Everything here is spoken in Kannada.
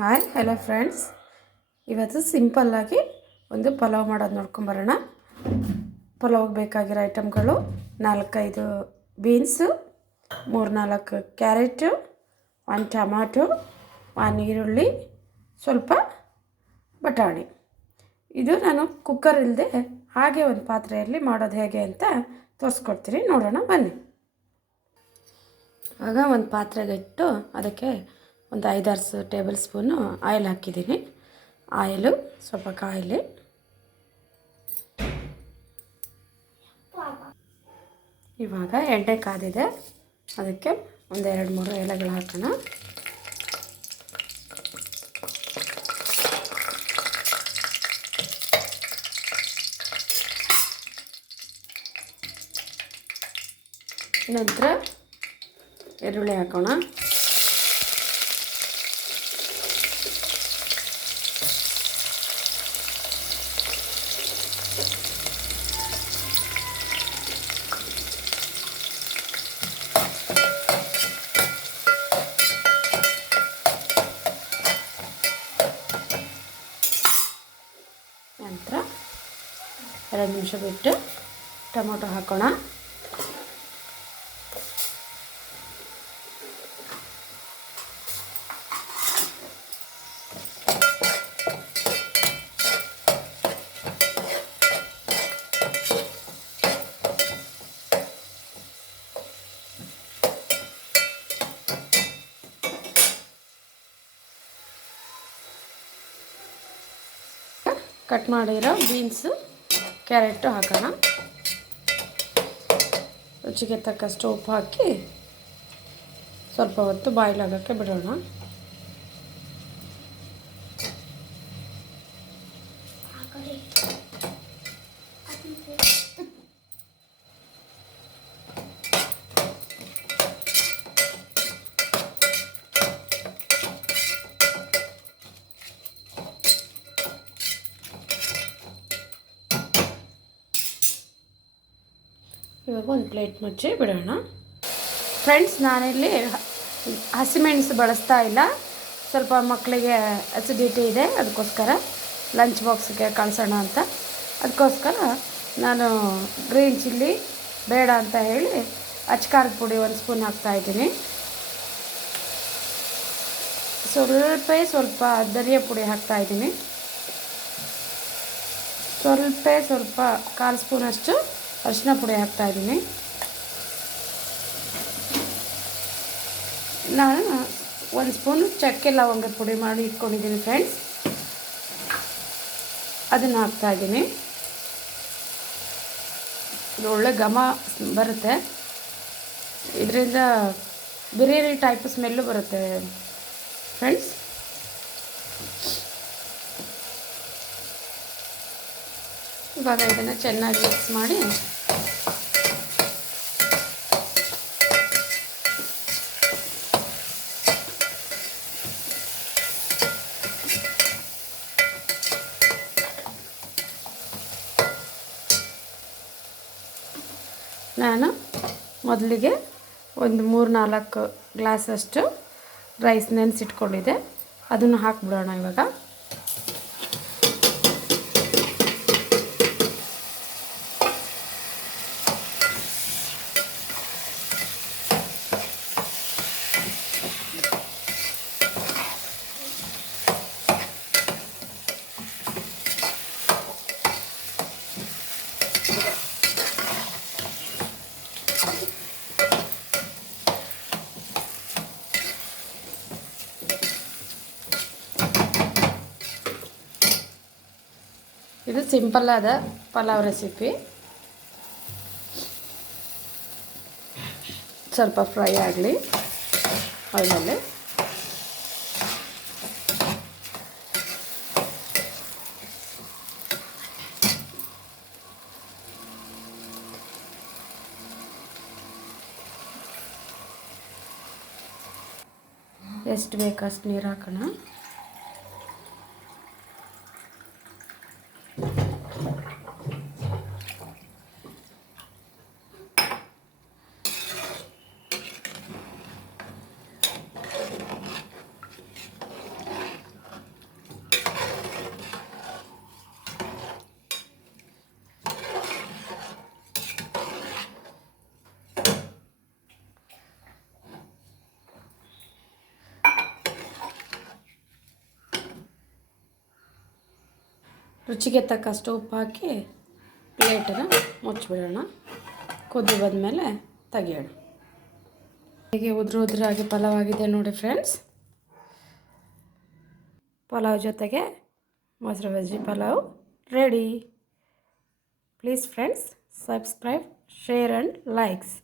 ಹಾಯ್ ಹಲೋ ಫ್ರೆಂಡ್ಸ್, ಇವತ್ತು ಸಿಂಪಲ್ಲಾಗಿ ಒಂದು ಪಲಾವ್ ಮಾಡೋದು ನೋಡ್ಕೊಂಬರೋಣ. ಪಲಾವ್ಗೆ ಬೇಕಾಗಿರೋ ಐಟಮ್ಗಳು 4-5 ಬೀನ್ಸು, 3-4 ಕ್ಯಾರೆಟು, 1 ಟೊಮ್ಯಾಟೊ, 1 ಈರುಳ್ಳಿ, ಸ್ವಲ್ಪ ಬಟಾಣಿ. ಇದು ನಾನು ಕುಕ್ಕರ್ ಇಲ್ಲದೆ ಹಾಗೆ ಒಂದು ಪಾತ್ರೆಯಲ್ಲಿ ಮಾಡೋದು ಹೇಗೆ ಅಂತ ತೋರಿಸ್ಕೊಡ್ತೀನಿ, ನೋಡೋಣ ಬನ್ನಿ. ಆಗ ಒಂದು ಪಾತ್ರೆಗೆ ಇಟ್ಟು ಅದಕ್ಕೆ ಒಂದು 5-6 ಟೇಬಲ್ ಸ್ಪೂನು ಆಯಿಲ್ ಹಾಕಿದ್ದೀನಿ. ಆಯಿಲು ಸ್ವಲ್ಪ ಕಾಯಿಲೆ. ಇವಾಗ ಎಣ್ಣೆ ಕಾದಿದೆ, ಅದಕ್ಕೆ ಒಂದು 2-3 ಎಲೆಗಳು ಹಾಕೋಣ. ನಂತರ ಈರುಳ್ಳಿ ಹಾಕೋಣ. ನಂತರ 2 ನಿಮಿಷ ಬಿಟ್ಟು ಟೊಮೊಟೊ ಹಾಕೋಣ. ಕಟ್ ಮಾಡಿರೋ ಬೀನ್ಸು, ಕ್ಯಾರೆಟು ಹಾಕೋಣ. ರುಚಿಗೆ ತಕ್ಕಷ್ಟು ಉಪ್ಪು ಹಾಕಿ ಸ್ವಲ್ಪ ಹೊತ್ತು ಬಾಯ್ಲ್ ಆಗೋಕ್ಕೆ ಬಿಡೋಣ. ಇವಾಗ ಒಂದು ಪ್ಲೇಟ್ ಮುಚ್ಚಿ ಬಿಡೋಣ. ಫ್ರೆಂಡ್ಸ್, ನಾನಿಲ್ಲಿ ಹಸಿಮೆಣಸು ಬಳಸ್ತಾ ಇಲ್ಲ. ಸ್ವಲ್ಪ ಮಕ್ಕಳಿಗೆ ಅಸಿಡಿಟಿ ಇದೆ, ಅದಕ್ಕೋಸ್ಕರ ಲಂಚ್ ಬಾಕ್ಸ್ಗೆ ಕಳಿಸೋಣ ಅಂತ. ಅದಕ್ಕೋಸ್ಕರ ನಾನು ಗ್ರೀನ್ ಚಿಲ್ಲಿ ಬೇಡ ಅಂತ ಹೇಳಿ ಅಚ್ಕಾರದ ಪುಡಿ 1 ಸ್ಪೂನ್ ಹಾಕ್ತಾಯಿದ್ದೀನಿ. ಸ್ವಲ್ಪ ಧನಿಯಾ ಪುಡಿ ಹಾಕ್ತಾಯಿದ್ದೀನಿ. ಸ್ವಲ್ಪ 1/4 ಸ್ಪೂನಷ್ಟು ಅರಿಶಿನ ಪುಡಿ ಹಾಕ್ತಾಯಿದ್ದೀನಿ. ನಾನು 1 ಸ್ಪೂನು ಚಕ್ಕೆ ಲವಂಗದ ಪುಡಿ ಮಾಡಿ ಇಟ್ಕೊಂಡಿದ್ದೀನಿ ಫ್ರೆಂಡ್ಸ್, ಅದನ್ನು ಹಾಕ್ತಾಯಿದ್ದೀನಿ. ಇದು ಒಳ್ಳೆ ಘಮ ಬರುತ್ತೆ, ಇದರಿಂದ ಬಿರಿಯಾನಿ ಟೈಪ್ ಸ್ಮೆಲ್ಲು ಬರುತ್ತೆ ಫ್ರೆಂಡ್ಸ್. ಇವಾಗ ಇದನ್ನು ಚೆನ್ನಾಗಿ ಮಿಕ್ಸ್ ಮಾಡಿ ನಾನು ಮೊದಲಿಗೆ ಒಂದು 3-4 ಗ್ಲಾಸಷ್ಟು ರೈಸ್ ನೆನೆಸಿಟ್ಕೊಂಡಿದ್ದೆ, ಅದನ್ನು ಹಾಕಿಬಿಡೋಣ ಇವಾಗ. ಇದು ಸಿಂಪಲ್ ಆದ ಪಲಾವ್ ರೆಸಿಪಿ. ಸ್ವಲ್ಪ ಫ್ರೈ ಆಗಲಿ ಆಯಿಲಲ್ಲಿ. ಎಷ್ಟು ಬೇಕಷ್ಟು ನೀರು ಹಾಕೋಣ. ರುಚಿಗೆ ತಕ್ಕಷ್ಟು ಉಪ್ಪು ಹಾಕಿ ಪ್ಲೇಟನ್ನು ಮುಚ್ಚಿಬಿಡೋಣ. ಕುದ್ದು ಬಂದಮೇಲೆ ತೆಗಿಯೋಣ. ಹೇಗೆ ಉದುರಾಗಿ ಪಲಾವ್ ಆಗಿದೆ ನೋಡಿ ಫ್ರೆಂಡ್ಸ್. ಪಲಾವ್ ಜೊತೆಗೆ ಮೊಸರು bajji pulao ready. Please friends, subscribe, share and likes.